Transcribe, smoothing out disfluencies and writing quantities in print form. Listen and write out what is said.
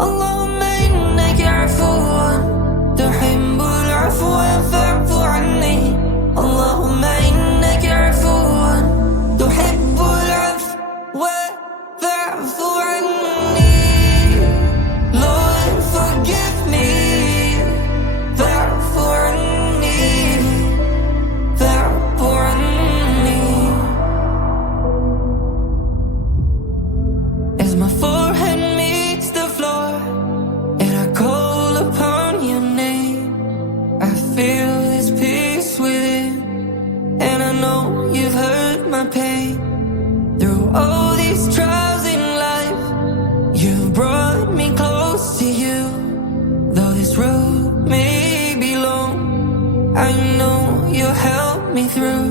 اللهم إنك عفو تحب العفو فاعف عني اللهم إنك عفو تحب العفو فاعف عني Lord forgive me فاعف عني فاعف عني As my forehead meets the floor and I call upon your name I feel this peace within and I know you've heard my pain through all these trials in life you've brought me close to you though this road may be long I know you'll help me through